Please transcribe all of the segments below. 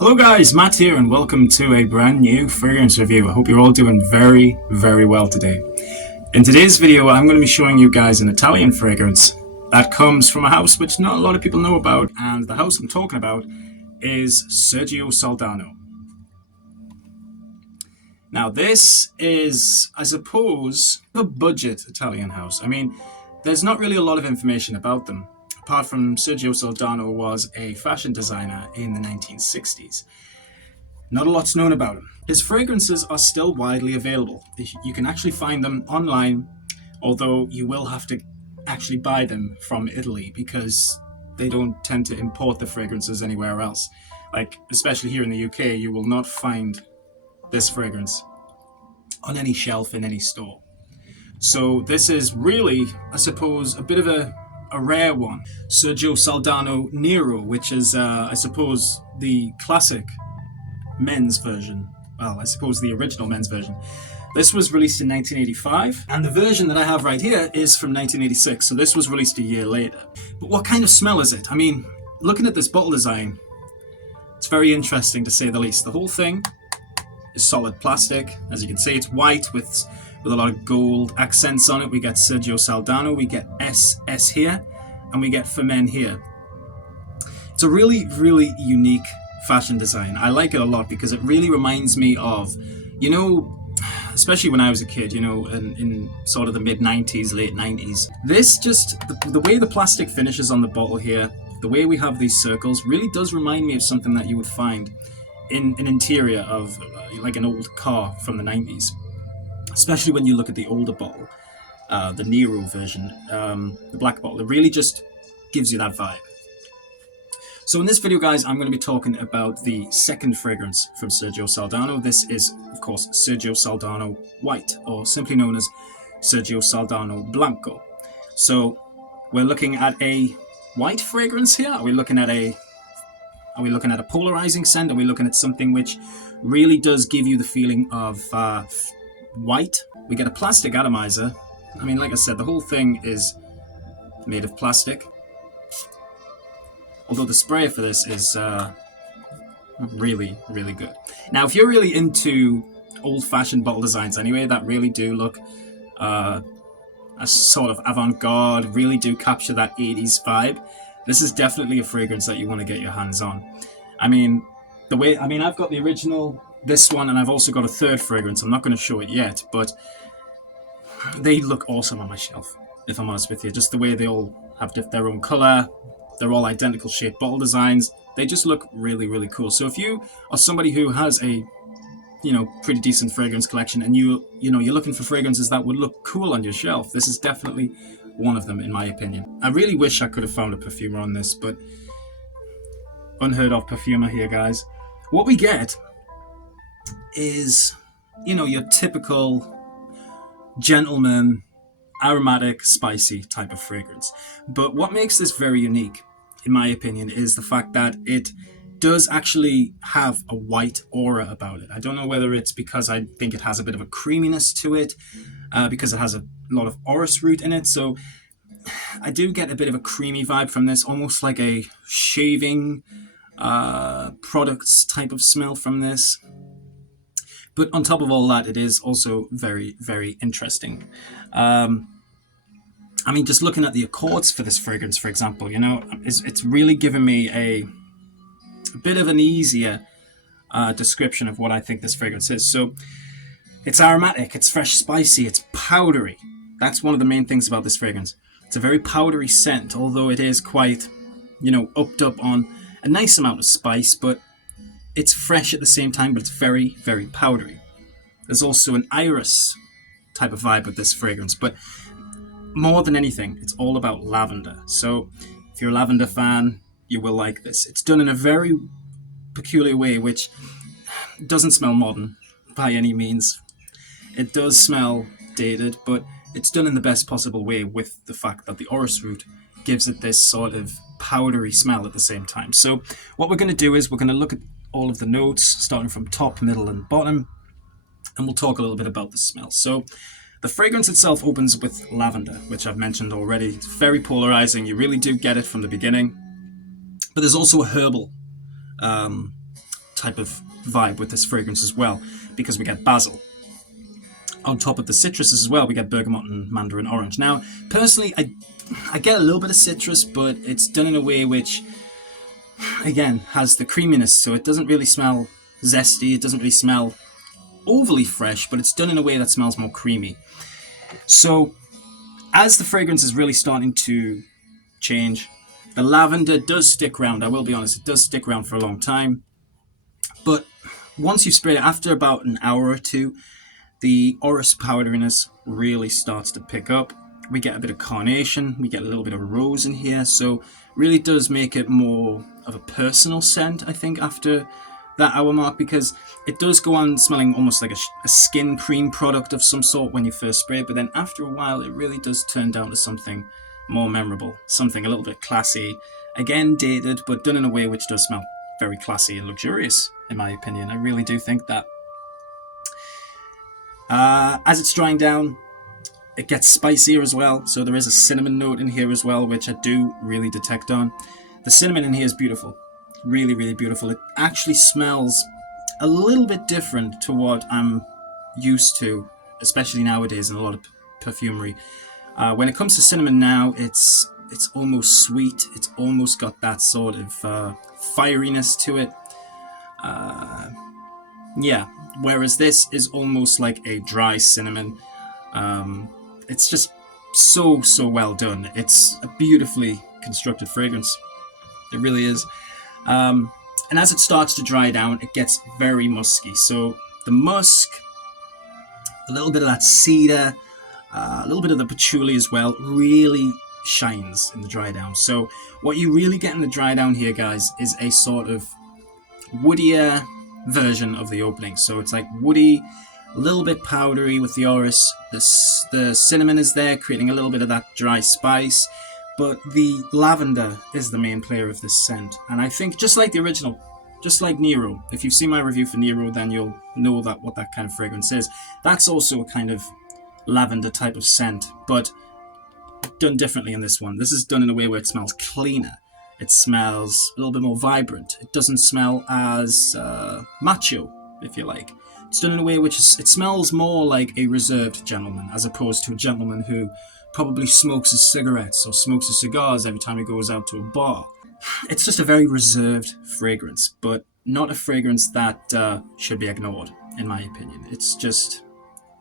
Hello guys, Matt here and welcome to a brand new fragrance review. I hope you're all doing very, very well today. In today's video, I'm going to be showing you guys an Italian fragrance that comes from a house which not a lot of people know about, and the house I'm talking about is Sergio Soldano. Now this is, I suppose, a budget Italian house. I mean, there's not really a lot of information about them, apart from Sergio Soldano was a fashion designer in the 1960s. Not a lot's known about him. His fragrances are still widely available. You can actually find them online, although you will have to actually buy them from Italy because they don't tend to import the fragrances anywhere else. Like, especially here in the UK, you will not find this fragrance on any shelf in any store. So this is really, I suppose, a bit of a rare one. Sergio Soldano Nero, which is, I suppose, the classic men's version. Well, I suppose the original men's version. This was released in 1985, and the version that I have right here is from 1986, so this was released a year later. But what kind of smell is it? I mean, looking at this bottle design, it's very interesting to say the least. The whole thing is solid plastic. As you can see, it's white with a lot of gold accents on it. We get Sergio Soldano, we get SS here, and we get for men here. It's a really, really unique fashion design. I like it a lot because it really reminds me of, especially when I was a kid, in sort of the mid-90s, late 90s. This just, the way the plastic finishes on the bottle here, the way we have these circles, really does remind me of something that you would find in an interior of like an old car from the 90s. Especially when you look at the older bottle, the Nero version, the black bottle, it really just gives you that vibe. So in this video, guys, I'm going to be talking about the second fragrance from Sergio Soldano. This is, of course, Sergio Soldano White, or simply known as Sergio Soldano Blanco. So we're looking at a white fragrance here. Are we looking at a polarizing scent? Are we looking at something which really does give you the feeling of white? We get a plastic atomizer. I mean, like I said, the whole thing is made of plastic. Although the spray for this is really, really good. Now, if you're really into old-fashioned bottle designs anyway, that really do look a sort of avant-garde, really do capture that 80s vibe, this is definitely a fragrance that you want to get your hands on. I mean, I've got the original, this one, and I've also got a third fragrance. I'm not going to show it yet, but they look awesome on my shelf, if I'm honest with you. Just the way they all have their own color, they're all identical shaped bottle designs. They just look really, really cool. So if you are somebody who has a, pretty decent fragrance collection, and you're looking for fragrances that would look cool on your shelf, this is definitely one of them, in my opinion. I really wish I could have found a perfumer on this, but unheard of perfumer here, guys. What we get is, your typical gentleman, aromatic, spicy type of fragrance. But what makes this very unique, in my opinion, is the fact that it does actually have a white aura about it. I don't know whether it's because I think it has a bit of a creaminess to it, because it has a lot of orris root in it. So I do get a bit of a creamy vibe from this, almost like a shaving products type of smell from this. But on top of all that, it is also very, very interesting. Just looking at the accords for this fragrance, for example, it's really given me a bit of an easier description of what I think this fragrance is. So it's aromatic, it's fresh, spicy, it's powdery. That's one of the main things about this fragrance. It's a very powdery scent, although it is quite, upped up on a nice amount of spice, but it's fresh at the same time, but it's very, very powdery. There's also an iris type of vibe with this fragrance, but more than anything, it's all about lavender. So if you're a lavender fan, you will like this. It's done in a very peculiar way, which doesn't smell modern by any means. It does smell dated, but it's done in the best possible way, with the fact that the orris root gives it this sort of powdery smell at the same time. So what we're going to do is we're going to look at all of the notes, starting from top, middle, and bottom, and we'll talk a little bit about the smell. So the fragrance itself opens with lavender, which I've mentioned already. It's very polarizing. You really do get it from the beginning. But there's also a herbal type of vibe with this fragrance as well, because we get basil. On top of the citruses as well, we get bergamot and mandarin orange. Now, personally, I get a little bit of citrus, but it's done in a way which, again, has the creaminess, so it doesn't really smell zesty, it doesn't really smell overly fresh, but it's done in a way that smells more creamy. So, as the fragrance is really starting to change, the lavender does stick around, I will be honest, it does stick around for a long time, but once you spray it, after about an hour or two, the orris powderiness really starts to pick up. We get a bit of carnation, we get a little bit of rose in here, so really does make it more of a personal scent, I think, after that hour mark, because it does go on smelling almost like a skin cream product of some sort when you first spray it, but then after a while it really does turn down to something more memorable, something a little bit classy, again dated, but done in a way which does smell very classy and luxurious, in my opinion. I really do think that. As it's drying down, it gets spicier as well, so there is a cinnamon note in here as well, which I do really detect on. The cinnamon in here is beautiful, really, really beautiful. It actually smells a little bit different to what I'm used to, especially nowadays in a lot of perfumery. When it comes to cinnamon now, it's almost sweet, it's almost got that sort of fieriness to it. Yeah, whereas this is almost like a dry cinnamon. It's just so well done. It's a beautifully constructed fragrance. It really is. And as it starts to dry down, it gets very musky. So the musk, a little bit of that cedar, a little bit of the patchouli as well, really shines in the dry down. So what you really get in the dry down here, guys, is a sort of woodier version of the opening. So it's like woody, a little bit powdery with the orris. The cinnamon is there, creating a little bit of that dry spice. But the lavender is the main player of this scent. And I think just like the original, just like Nero, if you've seen my review for Nero, then you'll know that what that kind of fragrance is. That's also a kind of lavender type of scent, but done differently in this one. This is done in a way where it smells cleaner. It smells a little bit more vibrant. It doesn't smell as macho, if you like. It's done in a way which it smells more like a reserved gentleman, as opposed to a gentleman who probably smokes his cigarettes or smokes his cigars every time he goes out to a bar. It's just a very reserved fragrance, but not a fragrance that should be ignored, in my opinion. It's just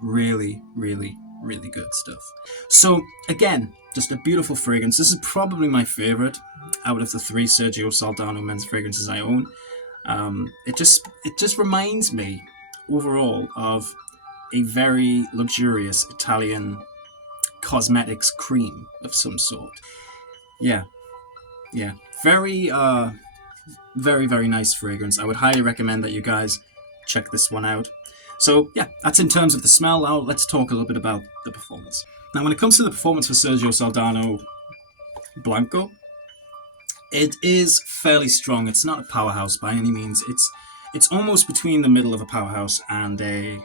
really, really, really good stuff. So again, just a beautiful fragrance. This is probably my favorite out of the 3 Sergio Soldano men's fragrances I own. It just reminds me overall of a very luxurious Italian cosmetics cream of some sort. Yeah, very very nice fragrance. I would highly recommend that you guys check this one out. So yeah, that's in terms of the smell. Now let's talk a little bit about the performance. Now when it comes to the performance for Sergio Soldano Blanco, it is fairly strong. It's not a powerhouse by any means. It's almost between the middle of a powerhouse and a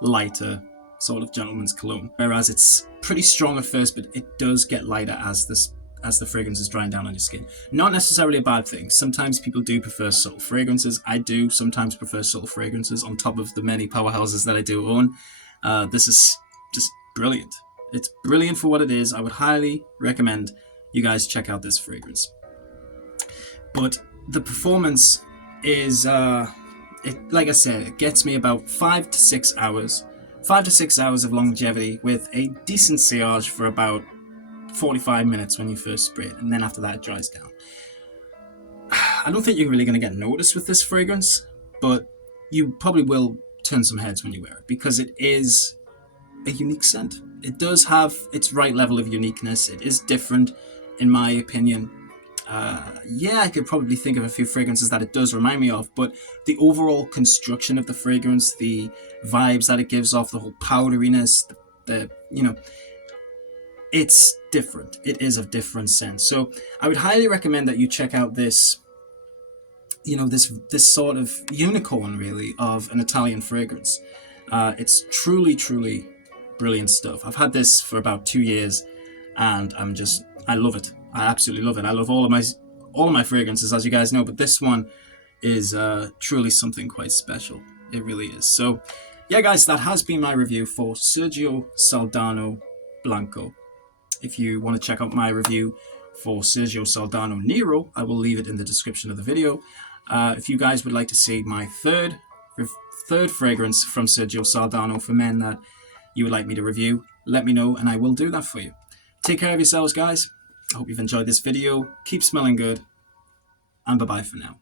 lighter sort of gentleman's cologne. Whereas it's pretty strong at first, but it does get lighter as the fragrance is drying down on your skin. Not necessarily a bad thing. Sometimes people do prefer subtle fragrances. I do sometimes prefer subtle fragrances on top of the many powerhouses that I do own. This is just brilliant. It's brilliant for what it is. I would highly recommend you guys check out this fragrance. But the performance is, like I said, it gets me about 5 to 6 hours. 5 to 6 hours of longevity with a decent sillage for about 45 minutes when you first spray it, and then after that it dries down. I don't think you're really going to get noticed with this fragrance, but you probably will turn some heads when you wear it, because it is a unique scent. It does have its right level of uniqueness. It is different, in my opinion. I could probably think of a few fragrances that it does remind me of, but the overall construction of the fragrance, the vibes that it gives off, the whole powderiness, it's different. It is a different scent. So I would highly recommend that you check out this, this sort of unicorn, really, of an Italian fragrance. It's truly, truly brilliant stuff. I've had this for about 2 years, and I love it. I absolutely love it. I love all of my fragrances, as you guys know, but this one is truly something quite special. It really is. So, yeah, guys, that has been my review for Sergio Soldano Blanco. If you want to check out my review for Sergio Soldano Nero, I will leave it in the description of the video. If you guys would like to see my third fragrance from Sergio Soldano for men that you would like me to review, let me know and I will do that for you. Take care of yourselves, guys. I hope you've enjoyed this video. Keep smelling good, and bye-bye for now.